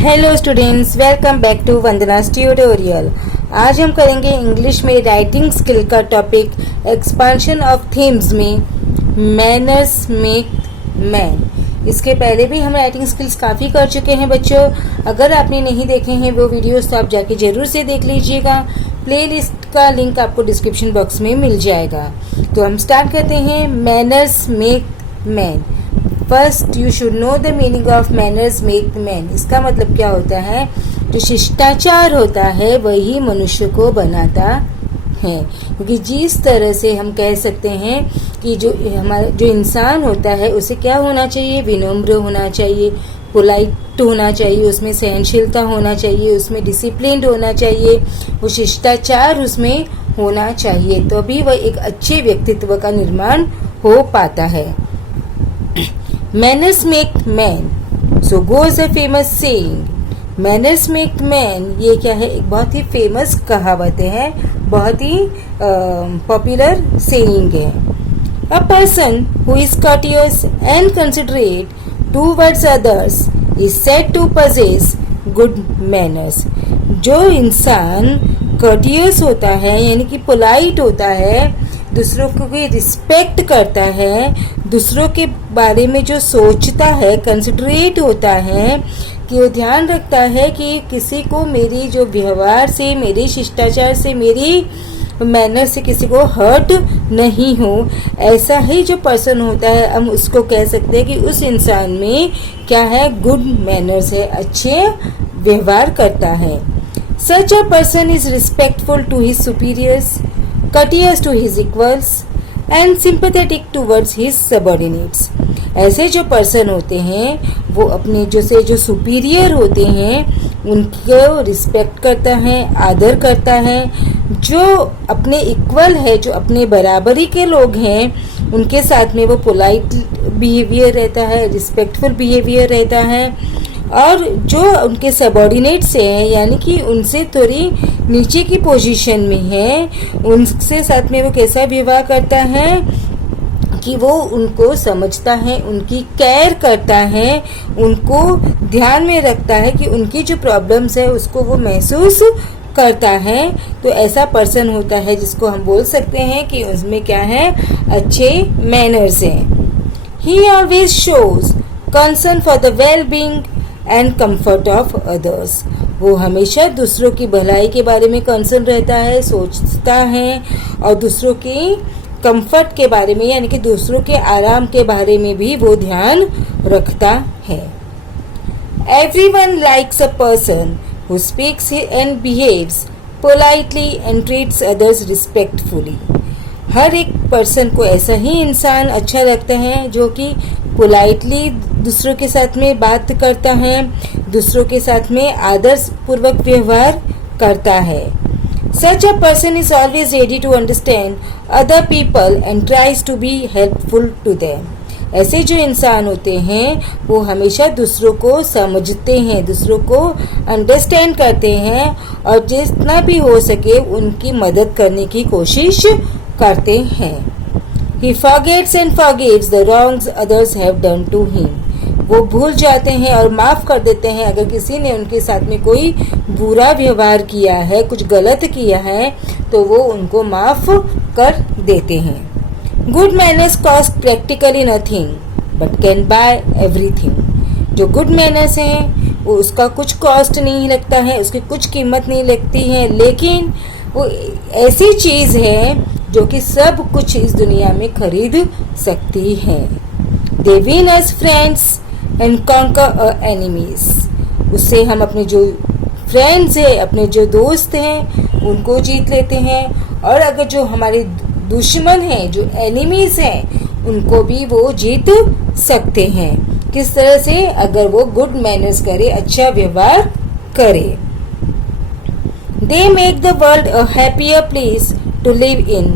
Hello students, welcome back to Vandana's tutorial. आज हम करेंगे इंग्लिश में राइटिंग स्किल का टॉपिक एक्सपांशन ऑफ थीम्स में मैनर्स मेक मैन। इसके पहले भी हम राइटिंग स्किल्स काफ़ी कर चुके हैं बच्चों। अगर आपने नहीं देखे हैं वो वीडियोस तो आप जाके ज़रूर से देख लीजिएगा। प्लेलिस्ट का लिंक आपको डिस्क्रिप्शन बॉक्स में मिल जाएगा। तो हम स्टार्ट करते हैं। Manners make man. First you should know the meaning of manners make man. इसका मतलब क्या होता है? जो शिष्टाचार होता है वही मनुष्य को बनाता है। क्योंकि जिस तरह से हम कह सकते हैं कि जो इंसान होता है उसे क्या होना चाहिए? विनम्र होना चाहिए, पोलाइट होना चाहिए, उसमें सहनशीलता होना चाहिए, उसमें डिसिप्लिन्ड होना चाहिए, वो शिष्टाचार उसमें होना चाहिए, तो अभी वह एक अच्छे व्यक्तित्व का निर्माण हो पाता है। Manners make man, so goes a famous saying. Manners make man, ये क्या है? एक बहुत ही फेमस कहावत है, बहुत ही पॉपुलर सेइंग है। A person who is courteous and considerate towards others is said to possess good manners. जो इंसान courteous होता है यानी कि पोलाइट होता है, दूसरों को रिस्पेक्ट करता है, दूसरों के बारे में जो सोचता है, कंसिडरेट होता है, कि वो ध्यान रखता है कि किसी को मेरी जो व्यवहार से, मेरे शिष्टाचार से, मेरी मैनर से किसी को हर्ट नहीं हो, ऐसा ही जो पर्सन होता है हम उसको कह सकते हैं कि उस इंसान में क्या है? गुड मैनर्स है, अच्छे व्यवहार करता है। Such a person is respectful to his superiors, courteous to his equals and sympathetic towards his subordinates. ऐसे जो पर्सन होते हैं वो अपने जो सुपीरियर होते हैं उनको रिस्पेक्ट करता है, आदर करता है। जो अपने इक्वल है, जो अपने बराबरी के लोग हैं उनके साथ में वो पोलाइट बिहेवियर रहता है, रिस्पेक्टफुल बिहेवियर रहता है। और जो उनके सबॉर्डिनेट्स हैं यानी कि उनसे थोड़ी नीचे की पोजीशन में है, उनसे साथ में वो कैसा व्यवहार करता है कि वो उनको समझता है, उनकी केयर करता है, उनको ध्यान में रखता है कि उनकी जो प्रॉब्लम्स है उसको वो महसूस करता है। तो ऐसा पर्सन होता है जिसको हम बोल सकते हैं कि उसमें क्या है? अच्छे मैनर्स हैं। ही always shows concern for the well being and comfort of others. वो हमेशा दूसरों की भलाई के बारे में कंसर्न रहता है, सोचता है, और दूसरों की कंफर्ट के बारे में यानी कि दूसरों के आराम के बारे में भी वो ध्यान रखता है। Everyone likes a person who speaks and behaves politely and treats others respectfully. हर एक पर्सन को ऐसा ही इंसान अच्छा लगता है जो कि पोलाइटली दूसरों के साथ में बात करता है, दूसरों के साथ में आदर पूर्वक व्यवहार करता है। Such a person is always ready to understand other people and tries to be helpful to them. ऐसे जो इंसान होते हैं वो हमेशा दूसरों को समझते हैं, दूसरों को अंडरस्टैंड करते हैं और जितना भी हो सके उनकी मदद करने की कोशिश करते हैं। He forgets and forgives the wrongs others have done to him. वो भूल जाते हैं और माफ़ कर देते हैं अगर किसी ने उनके साथ में कोई बुरा व्यवहार किया है, कुछ गलत किया है, तो वो उनको माफ़ कर देते हैं। Good manners cost practically nothing but can buy everything. जो गुड मैनर्स हैं वो उसका कुछ कॉस्ट नहीं लगता है, उसकी कुछ कीमत नहीं लगती है, लेकिन वो ऐसी चीज़ है जो कि सब कुछ इस दुनिया में खरीद सकती है। They win us friends and conquer our enemies. उससे हम अपने जो फ्रेंड्स हैं, अपने जो दोस्त हैं उनको जीत लेते हैं, और अगर जो हमारे दुश्मन हैं, जो एनिमीज हैं, उनको भी वो जीत सकते हैं। किस तरह से? अगर वो गुड मैनर्स करे, अच्छा व्यवहार करे। They make the world a happier place to live in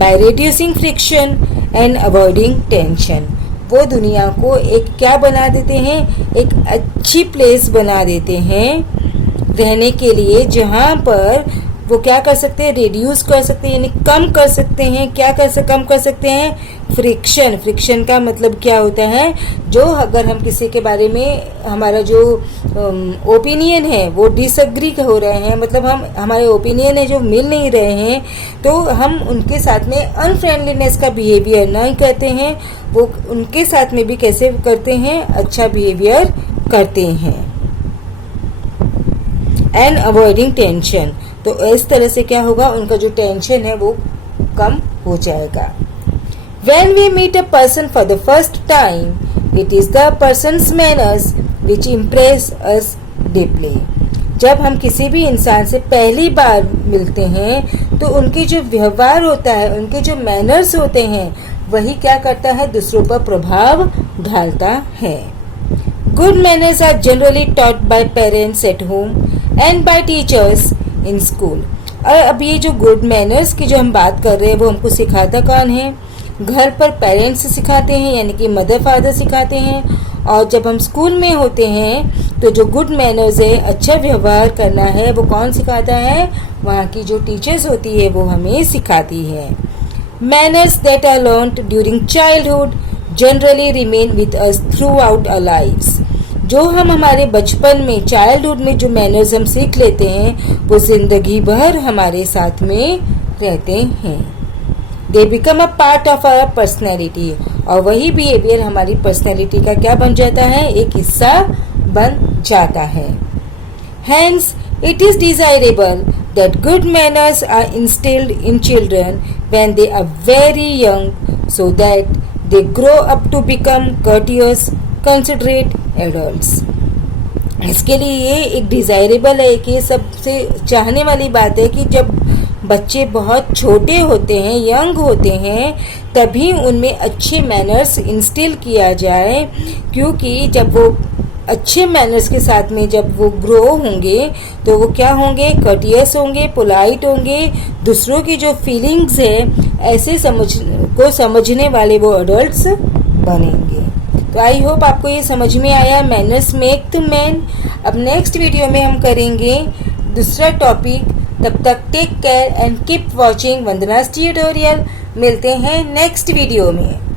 by reducing friction and avoiding tension. वो दुनिया को एक क्या बना देते हैं? एक अच्छी प्लेस बना देते हैं रहने के लिए, जहाँ पर वो क्या कर सकते हैं? रिड्यूस कर सकते हैं यानी कम कर सकते हैं। क्या कम कर सकते हैं? फ्रिक्शन का मतलब क्या होता है, जो अगर हम किसी के बारे में हमारा जो ओपिनियन है वो डिसएग्री हो रहे हैं, मतलब हमारे ओपिनियन है जो मिल नहीं रहे हैं, तो हम उनके साथ में अनफ्रेंडलीनेस का बिहेवियर नहीं करते हैं, वो उनके साथ में भी कैसे करते हैं, अच्छा बिहेवियर करते हैं। एंड अवॉइडिंग टेंशन, तो इस तरह से क्या होगा, उनका जो टेंशन है वो कम हो जाएगा। When we meet a person for the first time, it is the person's manners which impress us deeply. जब हम किसी भी इंसान से पहली बार मिलते हैं तो उनके जो व्यवहार होता है, उनके जो मैनर्स होते हैं, वही क्या करता है, दूसरों पर प्रभाव डालता है। Good manners are generally taught by parents at home and by teachers in school. और अब ये जो गुड मैनर्स की जो हम बात कर रहे हैं वो हमको सिखाता कौन है, घर पर पेरेंट्स सिखाते हैं, यानी कि मदर फादर सिखाते हैं, और जब हम स्कूल में होते हैं तो जो गुड मैनर्स है, अच्छा व्यवहार करना है, वो कौन सिखाता है, वहाँ की जो टीचर्स होती है वो हमें सिखाती है। Manners that are learned during childhood generally remain with us throughout our lives. जो हम हमारे बचपन में, चाइल्डहुड में जो मैनर्स हम सीख लेते हैं वो जिंदगी भर हमारे साथ में रहते हैं। They become a part of our personality, और वही बिहेवियर हमारी पर्सनैलिटी का क्या बन जाता है, एक हिस्सा बन जाता है। Hence, it is desirable that good manners are instilled in children when they are very young, so that they grow up to become courteous, considerate adults. इसके लिए ये एक डिज़ायरेबल है कि सबसे चाहने वाली बात है कि जब बच्चे बहुत छोटे होते हैं, यंग होते हैं, तभी उनमें अच्छे मैनर्स इंस्टिल किया जाए, क्योंकि जब वो अच्छे मैनर्स के साथ में जब वो ग्रो होंगे तो वो क्या होंगे, कर्टियस होंगे, पोलाइट होंगे, दूसरों की जो फीलिंग्स है ऐसे समझने वाले वो एडल्ट्स बनेंगे। तो आई होप आपको ये समझ में आया, मैनर्स मेक द मैन। अब नेक्स्ट वीडियो में हम करेंगे दूसरा टॉपिक। तब तक take care and keep watching Vandana's tutorial. मिलते हैं नेक्स्ट वीडियो में।